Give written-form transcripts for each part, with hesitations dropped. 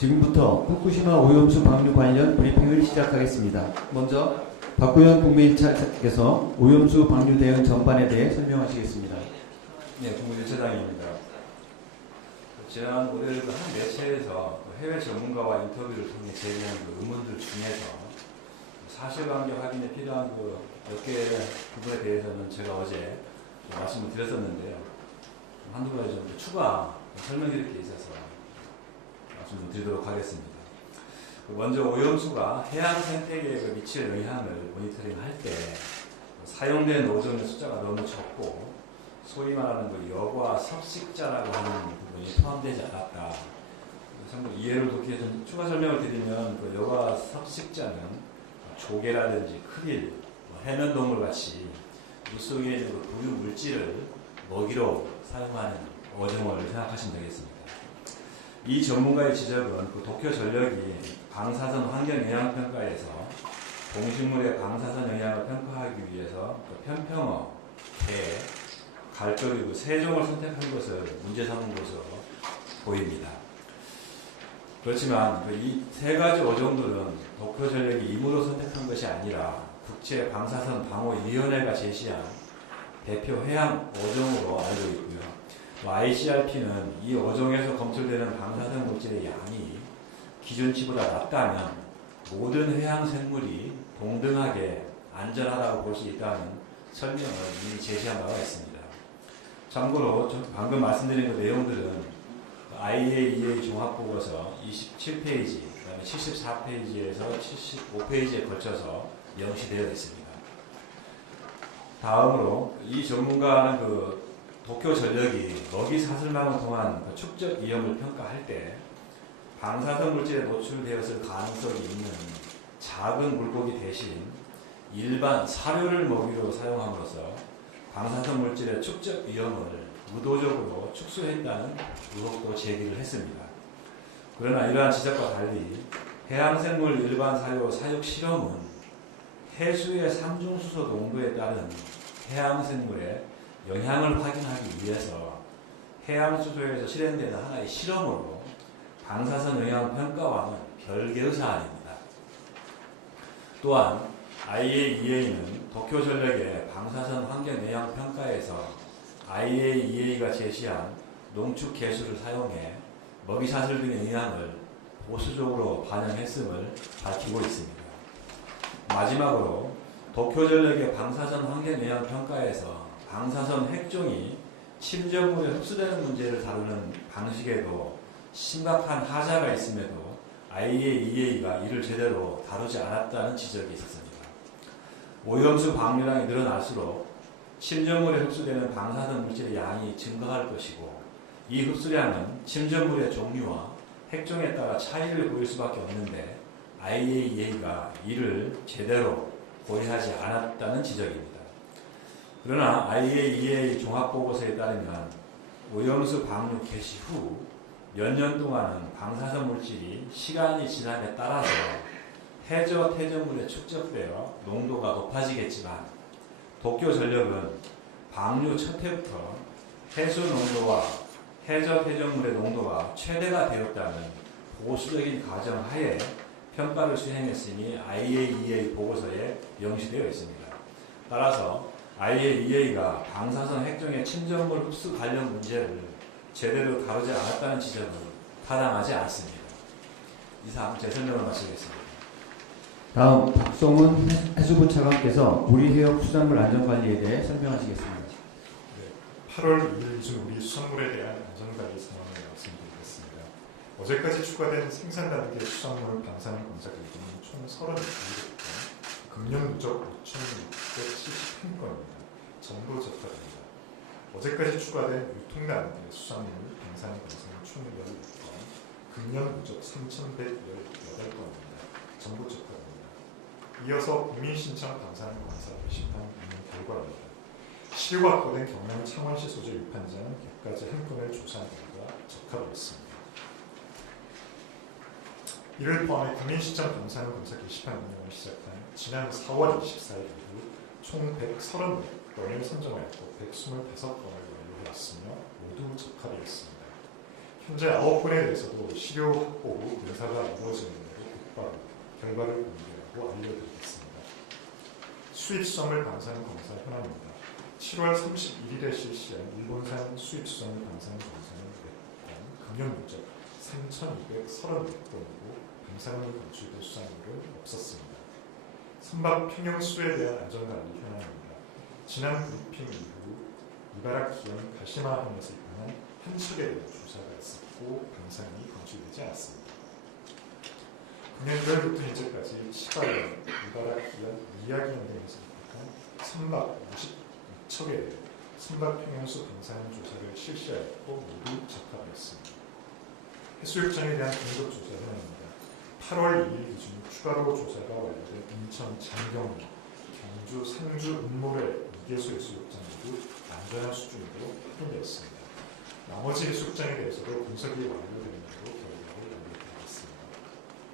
지금부터 후쿠시마 오염수 방류 관련 브리핑을 시작하겠습니다. 먼저 박구현 국무일차께서 오염수 방류 대응 전반에 대해 설명하시겠습니다. 네, 국무일차장입니다. 지난 월요일 한 매체에서 해외 전문가와 인터뷰를 통해 제기한 의문들 중에서 사실관계 확인에 필요한 몇 개의 부분에 대해서는 제가 어제 말씀을 드렸었는데요. 한두 가지 좀 추가 설명드릴 게 있어서 말씀을 드리도록 하겠습니다. 먼저 오염수가 해양 생태계에 미칠 영향을 모니터링할 때 사용된 오존의 숫자가 너무 적고 소위 말하는 여과 섭식자라고 하는 부분이 포함되지 않았다. 참고 이해를 돕기 위해서 추가 설명을 드리면 여과 섭식자는 조개라든지 크릴, 해면동물 같이 물속에 있는 부유 물질을 먹이로 사용하는 어종을 생각하시면 되겠습니다. 이 전문가의 지적은 도쿄전력이 방사선 환경영향평가에서 동식물의 방사선 영향을 평가하기 위해서 편평어, 개, 갈조류 세 종을 선택한 것을 문제 삼은 것으로 보입니다. 그렇지만 이 세 가지 어종들은 도쿄전력이 임의로 선택한 것이 아니라 국제방사선방호위원회가 제시한 대표 해양 어종으로 알고 있고요. ICRP는 이 어종에서 검출되는 방사선 물질의 양이 기준치보다 낮다면 모든 해양 생물이 동등하게 안전하다고 볼 수 있다는 설명을 이미 제시한 바가 있습니다. 참고로 방금 말씀드린 내용들은 IAEA 종합보고서 27페이지, 그다음에 74페이지에서 75페이지에 걸쳐서 명시되어 있습니다. 다음으로 이 전문가는 도쿄전력이 먹이 사슬망을 통한 축적 위험을 평가할 때 방사선 물질에 노출되었을 가능성이 있는 작은 물고기 대신 일반 사료를 먹이로 사용함으로써 방사선 물질의 축적 위험을 의도적으로 축소했다는 의혹도 제기를 했습니다. 그러나 이러한 지적과 달리 해양생물 일반 사료 사육 실험은 해수의 삼중수소 농도에 따른 해양생물의 영향을 확인하기 위해서 해양수조에서 실행되는 하나의 실험으로 방사선 영향 평가와는 별개의 사안입니다. 또한 IAEA는 도쿄전력의 방사선 환경 영향 평가에서 IAEA가 제시한 농축 개수를 사용해 먹이사슬 등의 영향을 보수적으로 반영했음을 밝히고 있습니다. 마지막으로 도쿄전력의 방사선 환경 영향 평가에서 방사선 핵종이 침전물에 흡수되는 문제를 다루는 방식에도 심각한 하자가 있음에도 IAEA가 이를 제대로 다루지 않았다는 지적이 있었습니다. 오염수 방류량이 늘어날수록 침전물에 흡수되는 방사선 물질의 양이 증가할 것이고 이 흡수량은 침전물의 종류와 핵종에 따라 차이를 보일 수밖에 없는데 IAEA가 이를 제대로 고려하지 않았다는 지적입니다. 그러나 IAEA 종합보고서에 따르면 오염수 방류 개시 후 몇 년 동안은 방사선 물질이 시간이 지남에 따라서 해저 퇴적물에 축적되어 농도가 높아지겠지만 도쿄전력은 방류 첫 해부터 해수 농도와 해저 퇴적물의 농도가 최대가 되었다는 보수적인 가정하에 평가를 수행했으니 IAEA 보고서에 명시되어 있습니다. 따라서 IAEA가 방사선 핵종의 침전물 흡수 관련 문제를 제대로 다루지 않았다는 지적은 타당하지 않습니다. 이상 제 설명을 마치겠습니다. 다음 박성훈 해수부 차관께서 우리해역 수산물 안전관리에 대해 설명하시겠습니다. 네, 8월 2일 기준 우리 수산물에 대한 안전관리 상황을 말씀드리겠습니다. 어제까지 추가된 생산 단계 수산물 방사능 검사 결과는 총 32개, 금년 누적 5,671건입니다. 전부 적합입니다. 어제까지 추가된 유통 단계 수산물 방사능 검사는 총 16건, 금년 누적 3,118건입니다. 전부 적합입니다. 이어서 국민신청 방사능 검사 게시판 있는 결과입니다. 시료가 확보된 경남 창원시 소재 유판자는 100가지 한 건을 조사한 결과 적합했습니다. 이를 포함해 국민신청 방사능 검사 게시판 운영을 시작한 지난 4월 24일 이후 총 134건을 선정하였고 125건을 완료해왔으며 모두 적합이었습니다. 현재 9건에 대해서도 시료 확보 후 공사가 이루어지는 대로 곧바로 결과를 공개하고 알려드리겠습니다. 수입 수산물 방사능 검사 현황입니다. 7월 31일에 실시한 일본산 수입 수산물 방사능 검사는 금년 누적 3,236건이고 방사능이 검출된 수산물은 없었습니다. 선박 평형 수에 대한 안전관리 현황입니다. 지난 브리핑 이후 이바라키현 가시마항에서 입항한 한 척에 대한 조사가 있었고 방사능이 검출되지 않았습니다. 금년 1월부터 현재까지 시바현, 이바라키현, 미야기현 등에서 입항한 선박 52척에 대해 선박 평형수 방사능 조사를 실시하였고 모두 적합했습니다. 해수욕장에 대한 긴급 조사 현황입니다. 8월 2일 기준 추가로 조사가 완료된 인천 장경리, 경주 상주 음모래 2개소 해수욕장 모두 안전한 수준으로 확인되었습니다. 나머지 해수욕장에 대해서도 분석이 완료되는 대로 결과를 알려드리겠습니다.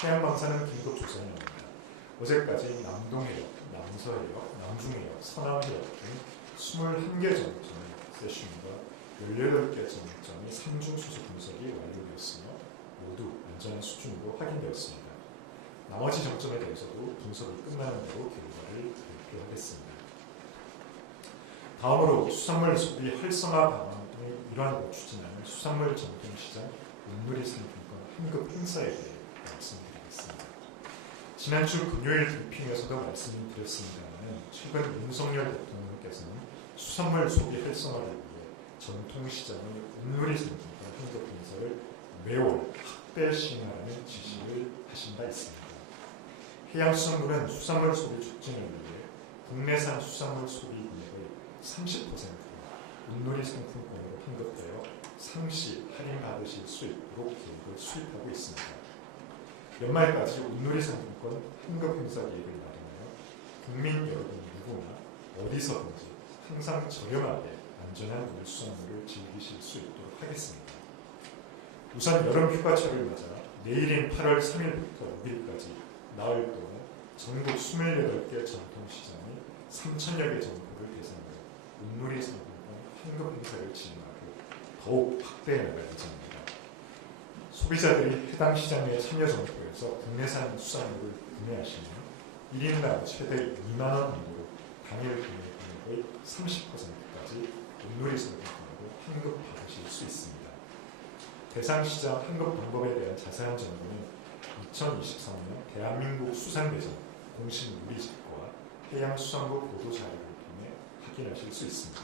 해양방사능 긴급 조사 현황입니다. 어제까지 남동해역, 남서해역, 남중해역, 서남해역 등 21개 정점의 세슘과 18개 정점의 삼중 수소 분석이 완료되었으며 모두 안전한 수준으로 확인되었습니다. 나머지 정점에 대해서도 분석이 끝나는 대로 결과를 발표하겠습니다. 다음으로 수산물 소비 활성화 방안의 일환으로 추진하는 수산물 전통시장 물놀이 상품권 환급 행사에 대해 말씀드리겠습니다. 지난주 금요일 브리핑에서도 말씀드렸습니다만 최근 윤석열 대통령께서는 수산물 소비 활성화를 위해 전통시장의 물놀이 상품권 환급 행사를 매월 확대 시행하라는 지시를 하신 바 있습니다. 해양수산물은 수산물 소비 촉진을 위해 국내산 수산물 소비 금액의 30%가 물놀이 상품권으로 환급되어 상시 할인받으실 수 있도록 계획을 수립하고 있습니다. 연말까지 물놀이 상품권 환급 행사 계획을 마련하여 국민 여러분 누구나 어디서든지 항상 저렴하게 안전한 물수산물을 즐기실 수 있도록 하겠습니다. 우선 여름 휴가철을 맞아 내일인 8월 3일부터 6일까지 나흘 동안 전국 28개 전통시장의 3,000여 개 점포를 대상으로 물놀이 상품권 환급 행사를 진행하고 더욱 확대해 나갈 예정입니다. 소비자들이 해당 시장의 참여 점포에서 국내산 수산물을 구매하시면 1인당 최대 2만 원 정도로 당일 구매 금액의 30%까지 물놀이 상품권으로 환급 받으실 수 있습니다. 대상 시장 환급 방법에 대한 자세한 정보는 2023년 대한민국 수산대전 공식 누리집과 해양수산부 보도자료를 통해 확인하실 수 있습니다.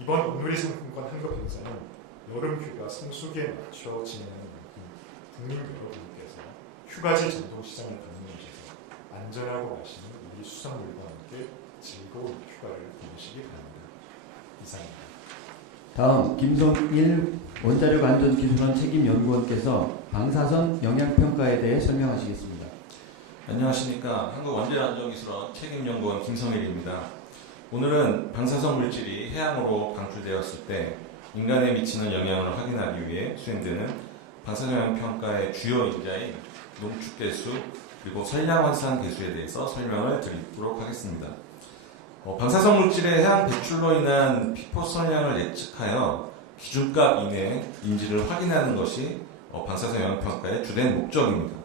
이번 물놀이 상품권 환급 행사는 여름휴가 성수기에 맞춰 진행하는 만큼 국민 여러분께서 휴가지 전통시장을 방문하셔서 안전하고 맛있는 우리 수산물과 함께 즐거운 휴가를 보내시기 바랍니다. 이상입니다. 다음 김성일 원자력안전기술원 책임연구원께서 방사선 영향평가에 대해 설명하시겠습니다. 안녕하십니까. 한국원자력안전기술원 책임연구원 김성일입니다. 오늘은 방사선 물질이 해양으로 방출되었을 때 인간에 미치는 영향을 확인하기 위해 수행되는 방사선 영향평가의 주요 인자인 농축계수 그리고 선량환산 계수에 대해서 설명을 드리도록 하겠습니다. 방사선 물질의 해양 배출로 인한 피포선량을 예측하여 기준값 이내의 인지를 확인하는 것이 방사선 영향평가의 주된 목적입니다.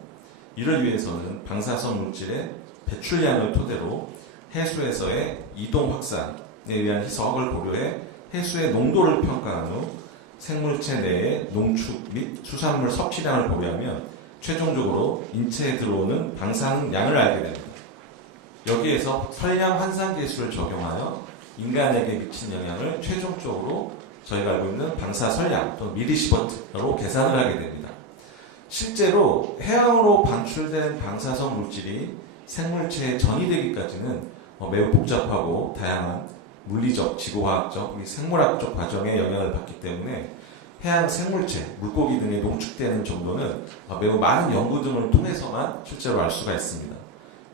이를 위해서는 방사선 물질의 배출량을 토대로 해수에서의 이동 확산에 의한 희석을 고려해 해수의 농도를 평가한 후 생물체 내의 농축 및 수산물 섭취량을 고려하면 최종적으로 인체에 들어오는 방사능량을 알게 됩니다. 여기에서 선량 환산 계수를 적용하여 인간에게 미친 영향을 최종적으로 저희가 알고 있는 방사선량 또는 미리시버트로 계산을 하게 됩니다. 실제로 해양으로 방출된 방사선 물질이 생물체에 전이되기까지는 매우 복잡하고 다양한 물리적, 지구화학적, 생물학적 과정에 영향을 받기 때문에 해양 생물체, 물고기 등에 농축되는 정도는 매우 많은 연구 등을 통해서만 실제로 알 수가 있습니다.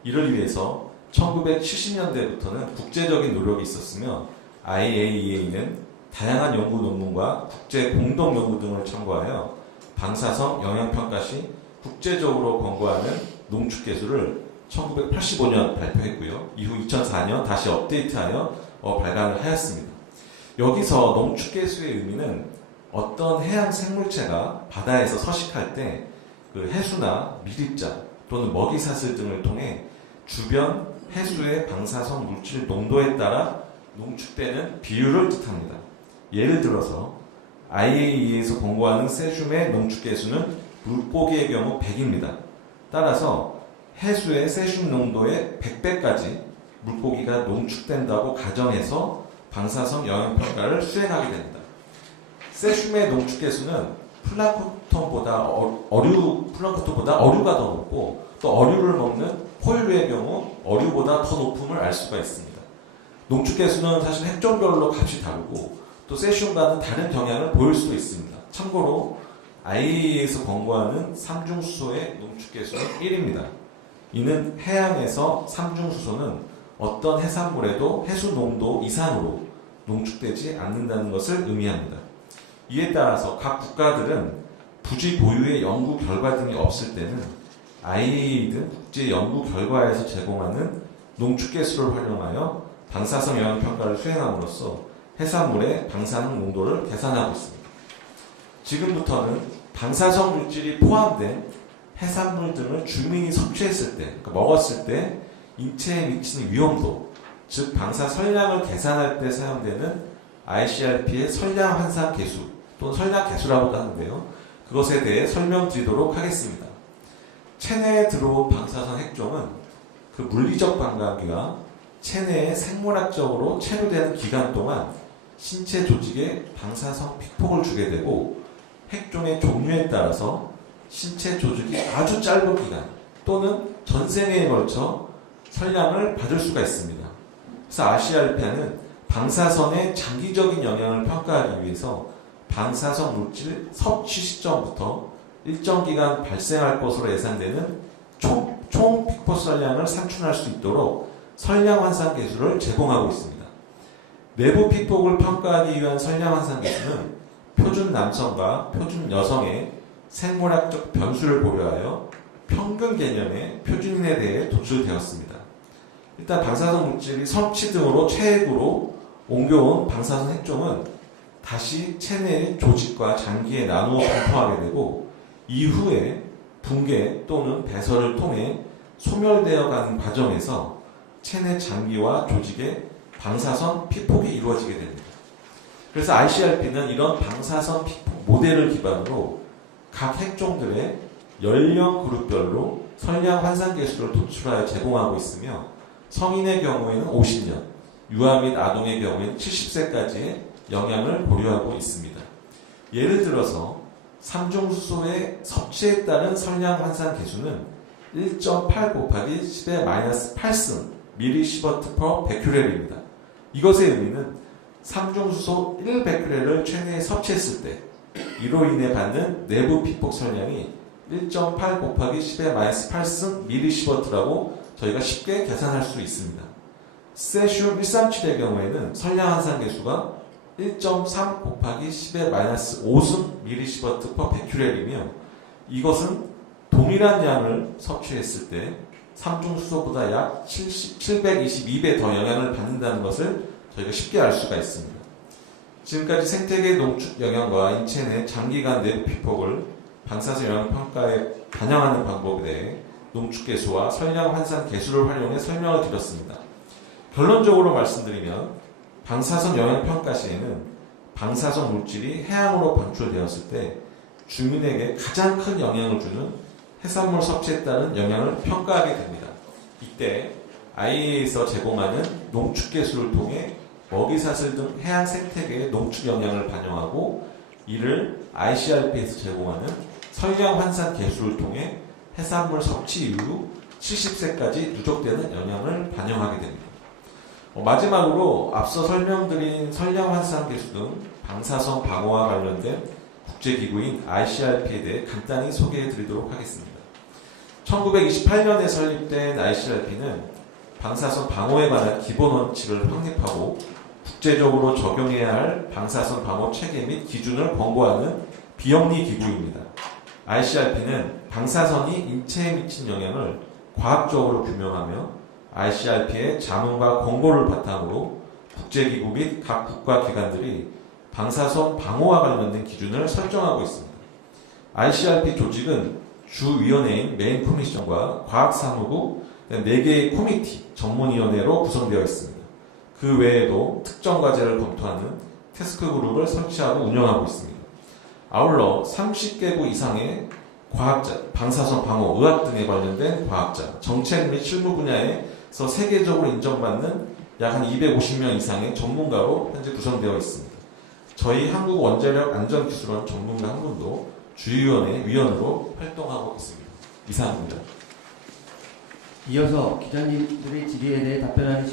이를 위해서 1970년대부터는 국제적인 노력이 있었으며 IAEA는 다양한 연구 논문과 국제 공동 연구 등을 참고하여 방사선 영향평가 시 국제적으로 권고하는 농축계수를 1985년 발표했고요. 이후 2004년 다시 업데이트하여 발간을 하였습니다. 여기서 농축계수의 의미는 어떤 해양 생물체가 바다에서 서식할 때 그 해수나 밀입자 또는 먹이사슬 등을 통해 주변 해수의 방사성 물질 농도에 따라 농축되는 비율을 뜻합니다. 예를 들어서 IAEA에서 권고하는 세슘의 농축계수는 물고기의 경우 100입니다. 따라서 해수의 세슘 농도의 100배까지 물고기가 농축된다고 가정해서 방사성 영향평가를 수행하게 됩니다. 세슘의 농축계수는 플랑크톤보다 어류가 더 높고 또 어류를 먹는 포유류의 경우 어류보다 더 높음을 알 수가 있습니다. 농축계수는 사실 핵종별로 값이 다르고 또 세슘과는 다른 경향을 보일 수 있습니다. 참고로 IAEA에서 권고하는 삼중수소의 농축계수는 1입니다. 이는 해양에서 삼중수소는 어떤 해산물에도 해수 농도 이상으로 농축되지 않는다는 것을 의미합니다. 이에 따라서 각 국가들은 부지 보유의 연구 결과 등이 없을 때는 IAEA 등 국제 연구 결과에서 제공하는 농축계수를 활용하여 방사성 영향평가를 수행함으로써 해산물의 방사능 농도를 계산하고 있습니다. 지금부터는 방사성 물질이 포함된 해산물 등을 주민이 섭취했을 때, 그러니까 먹었을 때 인체에 미치는 위험도, 즉 방사선량을 계산할 때 사용되는 ICRP의 선량 환산 계수 또는 선량 계수라고도 하는데요. 그것에 대해 설명드리도록 하겠습니다. 체내에 들어온 방사선 핵종은 그 물리적 반감기와 체내에 생물학적으로 체류되는 기간 동안 신체 조직에 방사성 픽폭을 주게 되고 핵종의 종류에 따라서 신체 조직이 아주 짧은 기간 또는 전생에 걸쳐 선량을 받을 수가 있습니다. 그래서 ICRP는 방사선의 장기적인 영향을 평가하기 위해서 방사성 물질 섭취 시점부터 일정 기간 발생할 것으로 예상되는 총 픽폭 선량을 산출할 수 있도록 선량 환산 계수를 제공하고 있습니다. 내부 픽폭을 평가하기 위한 선량 환산 계수는 표준 남성과 표준 여성의 생물학적 변수를 고려하여 평균 개념의 표준인에 대해 도출되었습니다. 일단 방사성 물질이 섭취 등으로 체액으로 옮겨온 방사선 핵종은 다시 체내의 조직과 장기에 나누어 분포하게 되고 이후에 붕괴 또는 배설을 통해 소멸되어 가는 과정에서 체내 장기와 조직에 방사선 피폭이 이루어지게 됩니다. 그래서 ICRP는 이런 방사선 피폭 모델을 기반으로 각 핵종들의 연령 그룹별로 선량 환산 계수를 도출하여 제공하고 있으며 성인의 경우에는 50년, 유아 및 아동의 경우에는 70세까지의 영향을 고려하고 있습니다. 예를 들어서 삼중수소의 섭취에 따른 선량 환산 계수는 1.8 곱하기 10의 마이너스 8승 밀리시버트 퍼 베큐렐입니다. 이것의 의미는 삼중수소 1베큐렐을 체내에 섭취했을 때 이로 인해 받는 내부 피폭 선량이 1.8 곱하기 10의 마이너스 8승 밀리시버트라고 저희가 쉽게 계산할 수 있습니다. 세슘 137의 경우에는 선량 환산 계수가 1.3 곱하기 10의 마이너스 5승 밀리시버트 퍼 베큐렐이며 이것은 동일한 양을 섭취했을 때 삼중수소보다 약 722배 더 영향을 받는다는 것을 저희가 쉽게 알 수가 있습니다. 지금까지 생태계 농축 영향과 인체 내 장기간 내부 피폭을 방사선 영향 평가에 반영하는 방법에 대해 농축계수와 선량 환산 계수를 활용해 설명을 드렸습니다. 결론적으로 말씀드리면 방사선 영향 평가 시에는 방사선 물질이 해양으로 방출되었을 때 주민에게 가장 큰 영향을 주는 해산물 섭취에 따른 영향을 평가하게 됩니다. 이때 IAEA에서 제공하는 농축계수를 통해 먹이사슬 등 해양 생태계의 농축 영향을 반영하고 이를 ICRP에서 제공하는 선량 환산 계수를 통해 해산물 섭취 이후 70세까지 누적되는 영향을 반영하게 됩니다. 마지막으로 앞서 설명드린 선량 환산 계수 등 방사선 방어와 관련된 국제기구인 ICRP에 대해 간단히 소개해 드리도록 하겠습니다. 1928년에 설립된 ICRP는 방사선 방어에 관한 기본 원칙을 확립하고 국제적으로 적용해야 할 방사선 방어 체계 및 기준을 권고하는 비영리 기구입니다. ICRP는 방사선이 인체에 미친 영향을 과학적으로 규명하며 ICRP의 자문과 권고를 바탕으로 국제기구 및 각 국가 기관들이 방사선 방호와 관련된 기준을 설정하고 있습니다. ICRP 조직은 주위원회인 메인 코미션과 과학사무부 4개의 코미티, 전문위원회로 구성되어 있습니다. 그 외에도 특정 과제를 검토하는 태스크 그룹을 설치하고 운영하고 있습니다. 아울러 30개국 이상의 과학자, 방사선 방호, 의학 등에 관련된 과학자, 정책 및 실무 분야에서 세계적으로 인정받는 약 한 250명 이상의 전문가로 현재 구성되어 있습니다. 저희 한국원자력안전기술원 전문가 한 분도 주위원회 위원으로 활동하고 있습니다. 이상입니다. 이어서 기자님들의 질의에 대해 답변하는